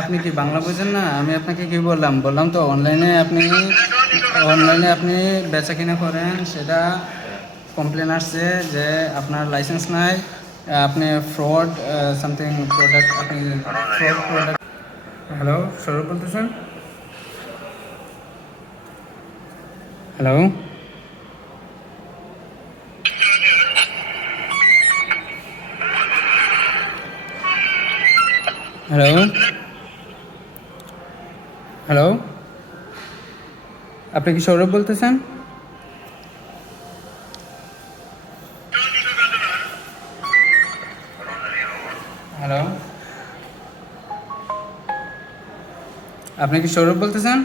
আপনি কি বাংলা বোঝেন না? আমি আপনাকে কি বললাম? বললাম তো অনলাইনে আপনি বেচা-কিনা করেন, সেটা কমপ্লেন আসছে যে আপনার লাইসেন্স নাই। আপনি ফ্রড সামথিং প্রোডাক্ট, আপনি ফ্রড প্রোডাক্ট। হ্যালো, সৌরভ বলতেছেন? হ্যালো? হ্যালো? হ্যালো? আপনি কি সৌরভ বলতেছেন? হ্যালো? আপনি কি সৌরভ বলতেছেন?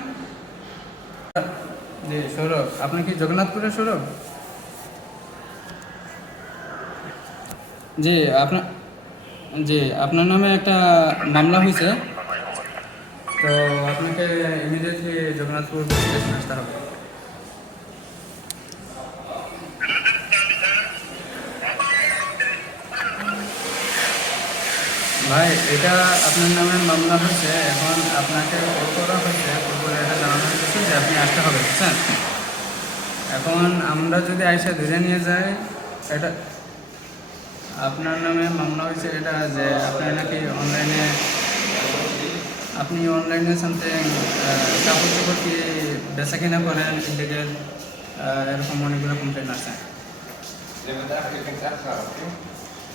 জি, সৌরভ। আপনি কি জগন্নাথপুরের সৌরভ? জি, আপনার জি, আপনার নামে একটা মামলা হয়েছে। তো আপনাকে ইমিডিয়েটলি জগন্নাথপুর পুলিশ স্টেশনে আসতে হবে। ভাই, এটা আপনার নামে মামলা হয়েছে। এখন আপনাকে কল করা হয়েছে, কল করে এটা জানানো হয়েছে যে আপনি আসতে হবে, বুঝছেন? এখন আমরা যদি আইসা ধরে নিয়ে যাই, এটা আপনার নামে মামলা হয়েছে, এটা যে আপনি অনলাইনে সামথিং কাপড় চোপড় কি বেচা কিনা করেন ইলিগেল, এরকম অনেকগুলো কমপ্লেন আসছে।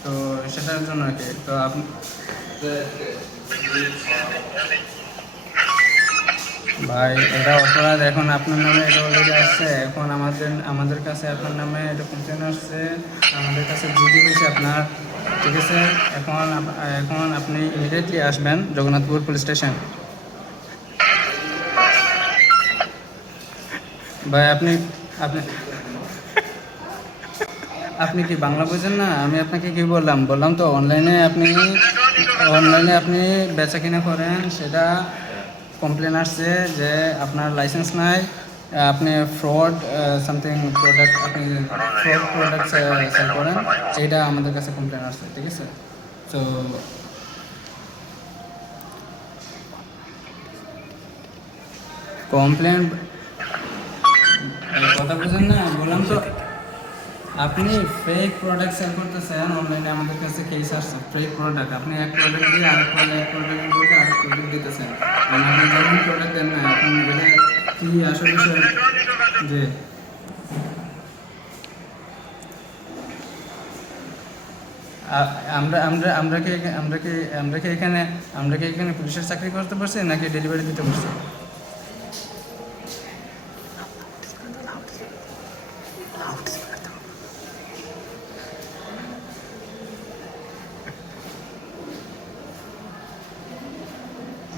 তো সেটার জন্য আর কি। তো আপনি ভাই, এটা অপরাধ। এখন আপনার নামে এটা অলরেডি আসছে। এখন আমাদের কাছে আপনার নামে এটা কমপ্লেন আসছে, আমাদের কাছে জিডি হয়েছে আপনার। ঠিক আছে? এখন আপনি ইমিডিয়েটলি আসবেন জগন্নাথপুর পুলিশ স্টেশন। ভাই, আপনি আপনি আপনি কি বাংলা বোঝেন না? আমি আপনাকে কি বললাম? বললাম তো অনলাইনে আপনি বেচা-কিনা করেন, সেটা কমপ্লেন আসছে যে আপনার লাইসেন্স নাই। আপনি ফ্রড সামথিং প্রোডাক্ট, আপনি ফ্রড প্রোডাক্ট সেল করেন। এইটা আমাদের কাছে কমপ্লেন আসছে। ঠিক আছে? তো কমপ্লেন, কথা বুঝেন না? বললাম তো, আপনি ফেক প্রোডাক্ট সেল করতেছেন অনলাইনে। আমাদের কাছে কেস আসছে ফেক প্রোডাক্ট। আপনি এক প্রোডাক্ট দিয়ে আরেক প্রোডাক্টের বলতে আরেক প্রোডাক্ট দিতেছেন। মানে আপনি যেমন প্রোডাক্ট দেন না, এখন এটা কি আসলে যে আমরা আমরা আমরা কি এখানে পুলিশের চাকরি করতে পারছি নাকি ডেলিভারি দিতে পারছি?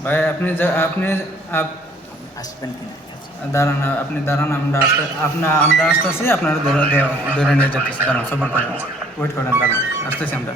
ভাই, আসবেন কিনা? দাঁড়ান, আপনি দাঁড়ান। আমরা আসতেছি, আপনারা ধরে নিয়ে যেতেছি। দাঁড়ান, সবার করেন, ওয়েট করেন, দাঁড়ান, আসতেছি আমরা।